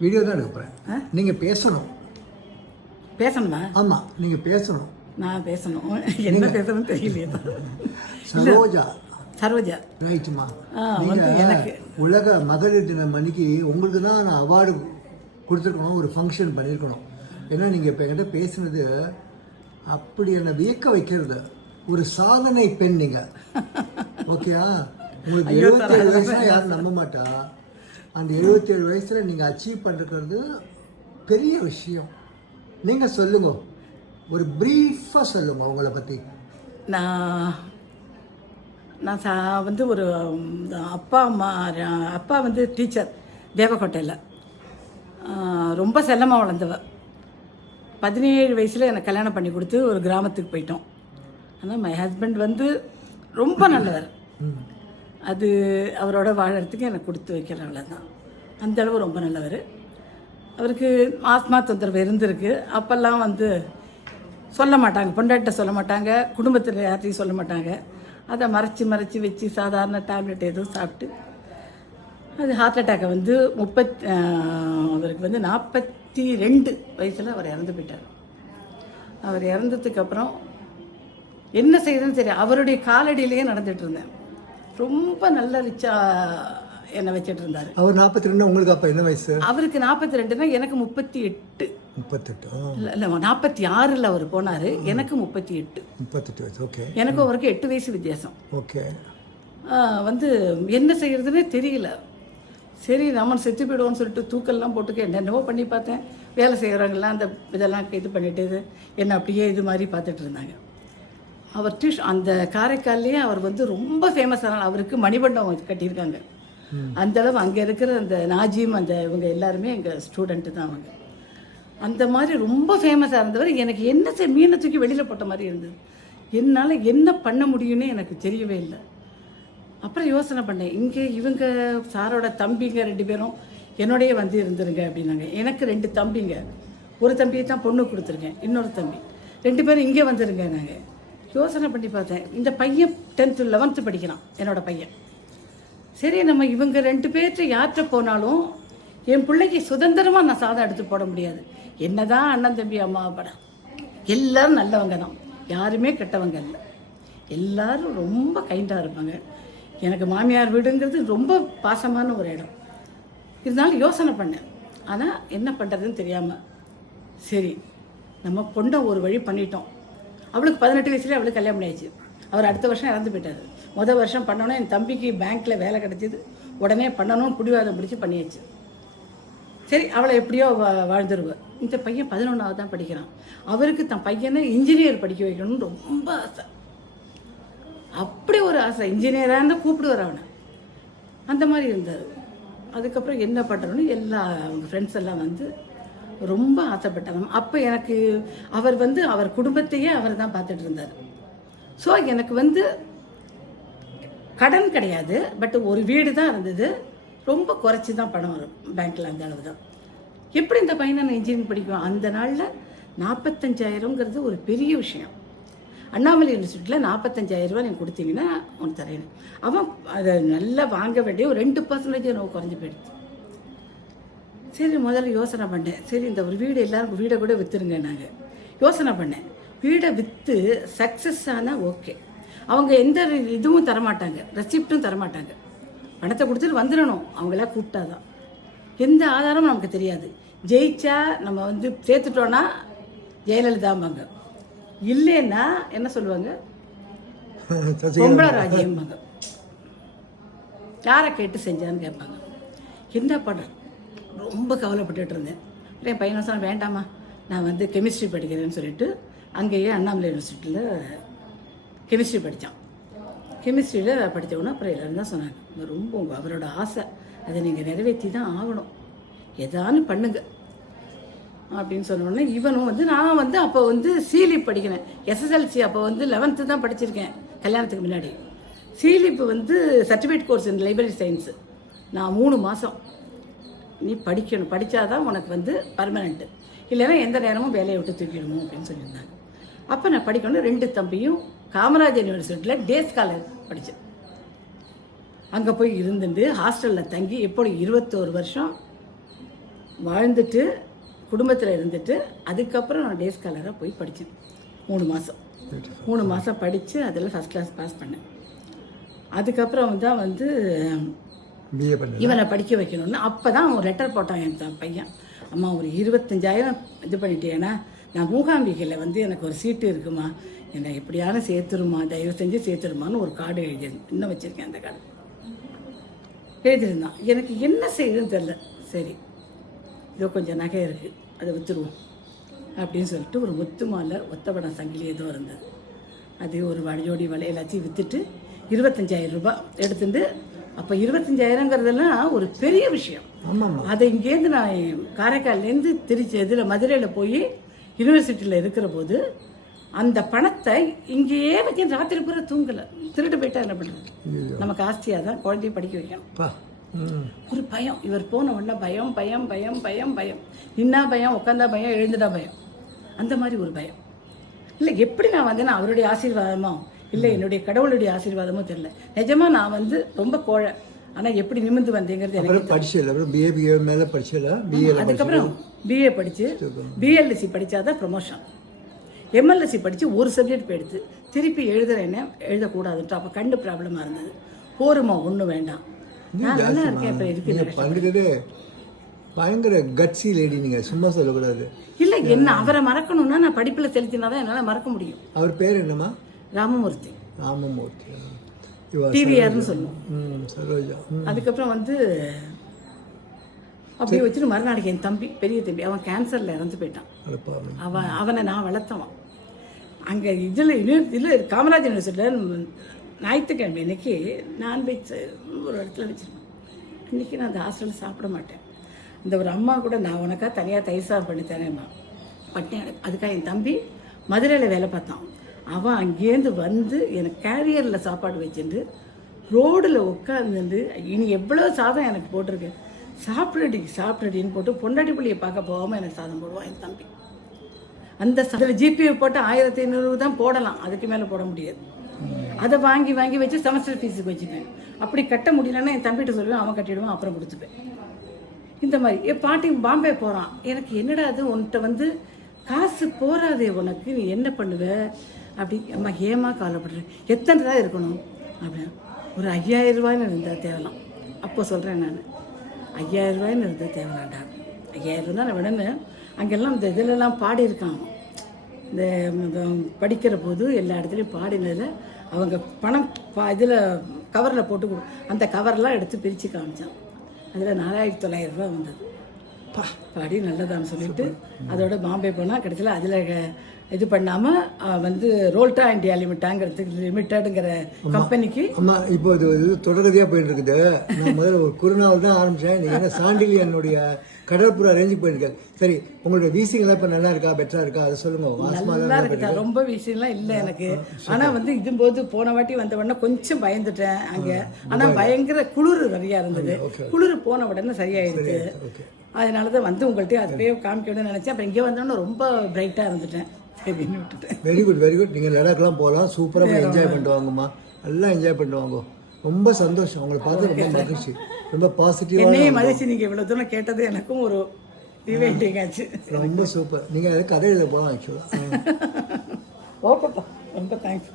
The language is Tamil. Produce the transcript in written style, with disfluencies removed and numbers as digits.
வீடியோ தான் எடுக்கிறேன். நீங்கள் பேசணும். பேசணுமா? ஆமாம், நீங்கள் பேசணும். நான் பேசணும். என்ன பேசணும்னு தெரியலையே. சரோஜா ரைட்டுமா. எனக்கு உலக மகளிர் தினம் அன்னைக்கு உங்களுக்கு தான் நான் அவார்டு கொடுத்துருக்கணும், ஒரு ஃபங்க்ஷன் பண்ணியிருக்கணும். ஏன்னா நீங்கள் இப்போ என்கிட்ட பேசுனது அப்படி என்னை வியக்க வைக்கிறது. ஒரு சாதனை பெண் நீங்கள். ஓகேயா? உங்களுக்கு 77 வயசுனா யாரும் நம்ப மாட்டா. அந்த 77 வயசில் நீங்கள் அச்சீவ் பண்ணுறது பெரிய விஷயம். நீங்கள் சொல்லுங்க, ஒரு ப்ரீஃபாக சொல்லுங்க உங்களை பற்றி. நான் வந்து ஒரு அப்பா வந்து டீச்சர் தேவக்கோட்டையில். ரொம்ப செல்லமாக வளர்ந்தவ. 17 வயசில் எனக்கு கல்யாணம் பண்ணி கொடுத்து ஒரு கிராமத்துக்கு போயிட்டோம். ஆனால் மை ஹஸ்பண்ட் வந்து ரொம்ப நல்லவர். அது அவரோட வாழறதுக்கு எனக்கு கொடுத்து வைக்கிறவள தான். அந்தளவு ரொம்ப நல்லவர். அவருக்கு ஆஸ்மா தொந்தரவு இருந்திருக்கு. அப்போல்லாம் வந்து சொல்ல மாட்டாங்க, பொண்டாட்டிட்ட சொல்ல மாட்டாங்க, குடும்பத்தில் யார்ட்டையும் சொல்ல மாட்டாங்க. அதை மறைச்சி வச்சு சாதாரண டேப்லெட் எதுவும் சாப்பிட்டு அது ஹார்ட் அட்டாக்கை வந்து அவருக்கு வந்து 42 வயசில் அவர் இறந்து போயிட்டார். அவர் இறந்ததுக்கப்புறம் என்ன செய்யுதுன்னு தெரியும். அவருடைய காலடியிலேயே நடந்துட்டு இருந்தேன். ரொம்ப நல்ல ரிச்சா என்னை வச்சுட்டு இருந்தார். அவர் 42, உங்களுக்கு அப்போ என்ன வயசு? அவருக்கு 42னா எனக்கு 38. இல்லை 46 அவர் போனார். எனக்கு 38 வயசு. ஓகே. எனக்கும் அவருக்கு 8 வயசு வித்தியாசம். ஓகே. வந்து என்ன செய்யறதுன்னே தெரியல. சரி நம்ம செத்து போயிடுவோம்னு சொல்லிட்டு தூக்கெல்லாம் போட்டுக்க என்னென்னவோ பண்ணி பார்த்தேன். வேலை செய்கிறவங்கலாம் அந்த இதெல்லாம் இது பண்ணிட்டு என்ன அப்படியே இது மாதிரி பார்த்துட்டு இருந்தாங்க. அவர் அந்த காரைக்கால்லேயே அவர் வந்து ரொம்ப ஃபேமஸான, அவருக்கு மணிமண்டபம் கட்டியிருக்காங்க. அந்தளவு அங்கே இருக்கிற அந்த நாஜிம் அந்த இவங்க எல்லாருமே எங்கள் ஸ்டூடெண்ட்டு தான் அவங்க. அந்த மாதிரி ரொம்ப ஃபேமஸாக இருந்தவர். எனக்கு என்ன மீனை தூக்கி வெளியில் போட்ட மாதிரி இருந்தது. என்னால் என்ன பண்ண முடியும்னு எனக்கு தெரியவே இல்லை. அப்புறம் யோசனை பண்ணேன், இங்கே இவங்க சாரோட தம்பிங்க 2 பேரும் என்னோடய வந்து இருந்துருங்க அப்படின்னாங்க. எனக்கு 2 தம்பிங்க. ஒரு தம்பியை தான் பொண்ணு கொடுத்துருக்கேன், இன்னொரு தம்பி 2 பேரும் இங்கே வந்துருங்க. நாங்கள் யோசனை பண்ணி பார்த்தேன். இந்த பையன் 10th 11th படிக்கிறான், என்னோட பையன். சரி நம்ம இவங்க 2 பேர்கிட்ட யார்கிட்ட போனாலும் என் பிள்ளைக்கு சுதந்திரமாக நான் சாதம் எடுத்து போட முடியாது. என்னதான் அண்ணன் தம்பி அம்மா படம் எல்லோரும் நல்லவங்க தான், யாருமே கெட்டவங்க இல்லை. எல்லோரும் ரொம்ப கைண்டாக இருப்பாங்க. எனக்கு மாமியார் வீடுங்கிறது ரொம்ப பாசமான ஒரு இடம். இருந்தாலும் யோசனை பண்ணேன். ஆனால் என்ன பண்ணுறதுன்னு தெரியாமல் சரி நம்ம பொண்ணை ஒரு வழி பண்ணிட்டோம். அவளுக்கு 18 வயசுலேயே அவளுக்கு கல்யாணம் பண்ணியாச்சு. அவர் அடுத்த வருஷம் இறந்து போயிட்டார். முதல் வருஷம் பண்ணணும். என் தம்பிக்கு பேங்க்கில் வேலை கிடச்சிது. உடனே பண்ணணும்னு பிடிவாதம் பிடிச்சி பண்ணியாச்சு. சரி அவளை எப்படியோ வாழ்ந்துருவேன். இந்த பையன் 11வது தான் படிக்கிறான். அவருக்கு தன் பையனை இன்ஜினியர் படிக்க வைக்கணும்னு ரொம்ப ஆசை. அப்படி ஒரு ஆசை. இன்ஜினியராக இருந்தால் கூப்பிடுவார் அவனை. அந்த மாதிரி இருந்தார். அதுக்கப்புறம் என்ன பண்ணுறோன்னு அவங்க ஃப்ரெண்ட்ஸ் எல்லாம் வந்து ரொம்ப ஆசைப்பட்டாங்க. அப்போ எனக்கு அவர் வந்து அவர் குடும்பத்தையே அவர் தான் பார்த்துட்டு இருந்தார். ஸோ எனக்கு வந்து கடன் கிடையாது, பட் ஒரு வீடு தான் இருந்தது. ரொம்ப குறைச்சி தான் பணம் வரும் பேங்க்கில், அந்த அளவு தான். எப்படி இந்த பையனை நான் இன்ஜினியரிங் படிக்குவேன்? அந்த நாளில் 45,000ங்கிறது ஒரு பெரிய விஷயம். அண்ணாமலை யூனிவர்சிட்டியில் 45,000 ரூபா நீங்கள் கொடுத்தீங்கன்னா ஒன்று தரேன். அவன் அதை நல்லா வாங்க வேண்டிய ஒரு 2% எனக்கு குறைஞ்சி போயிடுச்சு. சரி முதல்ல யோசனை பண்ணேன். சரி இந்த ஒரு வீடு எல்லாருக்கும் வீடை கூட விற்றுருங்க. நாங்கள் யோசனை பண்ணேன். வீடை விற்று சக்ஸஸ் ஆனால் ஓகே. அவங்க எந்த இதுவும் தரமாட்டாங்க, ரெசிப்டும் தரமாட்டாங்க. பணத்தை கொடுத்துட்டு வந்துடணும். அவங்களாம் கூப்பிட்டா தான். எந்த ஆதாரமும் நமக்கு தெரியாது. ஜெயிச்சா நம்ம வந்து சேர்த்துட்டோன்னா ஜெயலலிதாம்பாங்க, இல்லைன்னா என்ன சொல்லுவாங்க, பொம்பளை ராஜ்யம்பாங்க. யாரை கேட்டு செஞ்சான்னு கேட்பாங்க. என்ன பண்ணுறேன், ரொம்ப கவலைப்பட்டுட்டு இருந்தேன். என் பையனை சொன்னால் வேண்டாமா நான் வந்து கெமிஸ்ட்ரி படிக்கிறேன்னு சொல்லிட்டு அங்கேயே அண்ணாமலை யூனிவர்சிட்டியில் கெமிஸ்ட்ரி படித்தான். கெமிஸ்ட்ரியில் படித்தவொன்னே அப்புறம் எல்லோரும் தான் சொன்னாங்க, ரொம்ப அவரோட ஆசை, அதை நீங்கள் நிறைவேற்றி தான் ஆகணும், எதானு பண்ணுங்க அப்படின்னு சொன்னோடனே இவனும் வந்து நான் வந்து அப்போ வந்து சீலிப் படிக்கிறேன். SSLC அப்போ வந்து 11th தான் படிச்சிருக்கேன் கல்யாணத்துக்கு முன்னாடி. சீலிப்பு வந்து சர்டிஃபிகேட் கோர்ஸ் இன் லைப்ரரி சயின்ஸு. நான் 3 மாதம் நீ படிக்கணும், படித்தாதான் உனக்கு வந்து பர்மனெண்ட்டு, இல்லைன்னா எந்த நேரமும் வேலையை விட்டு தூக்கிடணும் அப்படின்னு சொல்லியிருந்தாங்க. அப்போ நான் படிக்கணும். 2 தம்பியும் காமராஜர் யூனிவர்சிட்டியில் டே ஸ்காலர் படித்தேன். அங்கே போய் இருந்துட்டு ஹாஸ்டலில் தங்கி எப்படி 21 வருஷம் வாழ்ந்துட்டு குடும்பத்தில் இருந்துட்டு அதுக்கப்புறம் நான் டேஸ் ஸ்காலராக போய் படித்தேன் 3 மாதம் 3 மாதம் படித்து அதில் ஃபஸ்ட் கிளாஸ் பாஸ் பண்ணேன். அதுக்கப்புறம் தான் வந்து பிஏ பண்ண இவனை படிக்க வைக்கணும்னு அப்போ தான் அவன் லெட்டர் போட்டான் என் பையன். அம்மா ஒரு 25,000 இது பண்ணிட்டேன்னா நான் மூகாம்பிகையில் வந்து எனக்கு ஒரு சீட்டு இருக்குமா, என்னை எப்படியான சேர்த்துருமா, தயவு செஞ்சு சேர்த்துருமான்னு ஒரு கார்டு எழுதி இன்னும் வச்சுருக்கேன். அந்த கார்டு எழுதியிருந்தான். எனக்கு என்ன செய்யுதுன்னு தெரில. சரி இதோ கொஞ்சம் நகை இருக்குது அதை விற்றுருவோம் அப்படின்னு சொல்லிட்டு ஒரு முத்து மாலை ஒத்தப்படம் சங்கிலி ஏதோ இருந்தது, அது ஒரு வளையோடி வலை எல்லாத்தையும் விற்றுட்டு 25,000 ரூபாய் எடுத்துட்டு. அப்போ 25,000ங்கிறதெல்லாம் ஒரு பெரிய விஷயம். அதை இங்கேருந்து நான் காரைக்கால்லேருந்து திருச்சி இதில் மதுரையில் போய் யூனிவர்சிட்டியில் இருக்கிற போது அந்த பணத்தை இங்கேயே வச்சு ராத்திரி பூரா தூங்கலை, திருட்டு போயிட்டா என்ன பண்ணுறது? நமக்கு ஆஸ்தியாக தான் குழந்தைய படிக்க வைக்கணும். ஒரு பயம், இவர் போன உடனே பயம் பயம் பயம் பயம் பயம், நின்னா பயம், உட்காந்தா பயம், எழுந்துட்டா பயம், அந்த மாதிரி ஒரு பயம். இல்லை எப்படி நான் வந்தேன்னா அவருடைய ஆசீர்வாதமோ இல்லை என்னுடைய கடவுளுடைய ஆசீர்வாதமோ தெரியல. நிஜமாக நான் வந்து ரொம்ப கோழை, ஆனால் எப்படி நிமிர்ந்து வந்தேங்கிறது எனக்கு அதுக்கப்புறம் பிஏ படித்து பிஎல்எஸ்சி படித்தாதான் ப்ரொமோஷன். எம்எல்எஸ்சி படித்து ஒரு சப்ஜெக்ட் போய் எடுத்து திருப்பி எழுதுறேன்னு எழுதக்கூடாதுன்ட்டு அப்போ கண்டு ப்ராப்ளமாக இருந்தது. போருமா ஒன்றும் வேண்டாம், நான் நல்லா இருக்கேன். இப்போ இருக்கு பயங்கர கட்சி லேடி, நீங்கள் சும்மா சொல்லக்கூடாது. இல்லை என்ன அவரை மறக்கணும்னா நான் படிப்பில் செலுத்தினா தான் என்னால் மறக்க முடியும். அவர் பேர் என்னம்மா? ராமமூர்த்தி. ராமமூர்த்தி டிவிஆர்னு சொல்லுவோம். சரோஜா. அதுக்கப்புறம் வந்து அப்படியே வச்சுட்டு மறுநாளைக்கு என் தம்பி, பெரிய தம்பி, அவன் கேன்சரில் இறந்து போயிட்டான். அவனை நான் வளர்த்தவன். அங்கே இதில் காமராஜ் யூனிவர்சிட்டியில் ஞாயிற்றுக்கிழமை இன்னைக்கு நான்வெஜ் ஒரு இடத்துல வச்சுருக்கேன். இன்றைக்கி நான் அந்த ஹாஸ்டலில் சாப்பிட மாட்டேன். இந்த ஒரு அம்மா கூட நான் உனக்காக தனியாக தயிர் சாதம் பண்ணி தரேன்மா பட்டேன். அதுக்காக என் தம்பி மதுரையில் வேலை பார்த்தான். அவன் அங்கேருந்து வந்து எனக்கு கேரியரில் சாப்பாடு வச்சுட்டு ரோடில் உட்காந்துட்டு இனி எவ்வளோ சாதம் எனக்கு போட்டிருக்கு, சாப்பிடுடின்னு போட்டு பொண்டாட்டி பிள்ளையை பார்க்க போகாமல் எனக்கு சாதம் போடுவான் என் தம்பி. அந்த அதில் ஜிபே போட்டு 1500 தான் போடலாம், அதுக்கு மேலே போட முடியாது. அதை வாங்கி வாங்கி வச்சு செமஸ்டர் ஃபீஸுக்கு வச்சுப்பேன். அப்படி கட்ட முடியலன்னா என் தம்பிகிட்ட சொல்லுவேன், அவன் கட்டிடுவான், அப்புறம் கொடுத்துப்பேன். இந்த மாதிரி என் பாட்டி பாம்பே போகிறான். எனக்கு என்னடா அது உன்கிட்ட வந்து காசு போகாதே உனக்கு, நீ என்ன பண்ணுவ அப்படி. அம்மா ஏமா கவலைப்படுறேன், எத்தனை தான் இருக்கணும் அப்படின்னு. ஒரு 5000 ரூபாய்ன்னு இருந்தால் தேவலாம். அப்போ சொல்கிறேன் நான் 5000 ரூபாய்ன்னு இருந்தால் தேவலாண்டா. 5000 தான் நான் விடனே அங்கெல்லாம் இந்த இதிலெல்லாம் பாடியிருக்காங்க. இந்த படிக்கிற போது எல்லா இடத்துலையும் பாடினதில் அவங்க பணம் இதில் கவரில் போட்டு அந்த கவரெல்லாம் எடுத்து பிரித்து காமிச்சான். அதில் 4900 ரூபா வந்தது. பாடி நல்லதான்னு சொல்லிட்டு அதோட பாம்பே போனால் கடைசியில் அதில் இது பண்ணாமல் வந்து ரோல்டா இண்டியா லிமிட்டடுங்கிற கம்பெனிக்கு. ஆமாம், இப்போ இது தொடர்கதையாக போயிட்டு இருக்குது. நான் முதல்ல ஒரு குறுநாள் தான் ஆரம்பித்தேன். நீங்கள் என்ன சாண்டிலி என்னுடைய கடற்புற ரேஞ்சுக்கு போயிருக்கேன். சரி, உங்களுடைய வீசிங்கெல்லாம் இப்போ நல்லா இருக்கா, பெட்டராக இருக்கா, அதை சொல்லுங்க. நல்லா இருக்குதா? ரொம்ப வீசிங்கெல்லாம் இல்லை எனக்கு. ஆனால் வந்து இதும்போது போன வாட்டி வந்த உடனே கொஞ்சம் பயந்துட்டேன் அங்கே. ஆனால் பயங்கர குளிர் நிறையா இருந்தது. குளிர் போன உடனே சரியாயிடுது. அதனால தான் வந்து உங்கள்கிட்ட அதுவே காமிக்கணும்னு நினச்சேன். அப்புறம் இங்கே வந்தோடனே ரொம்ப பிரைட்டாக இருந்துட்டேன். Very good very good. நீங்கள் லடாக்லாம் போகலாம், சூப்பராக என்ஜாய் பண்ணிட்டு வாங்கம்மா, நல்லா என்ஜாய் பண்ணிட்டு வாங்க. ரொம்ப சந்தோஷம் உங்களை பார்த்து, ரொம்ப மகிழ்ச்சி, ரொம்ப பாசிட்டிவாக. என்னையும் மகிழ்ச்சி. நீங்கள் இவ்வளோ தூரம் கேட்டது எனக்கும் ஒரு ரிவைண்டிங் ஆச்சு. ரொம்ப சூப்பர். நீங்கள் கதை எழுத போகலாம் ஆக்சுவலாக. ஓகேப்பா, ரொம்ப தேங்க்ஸ்.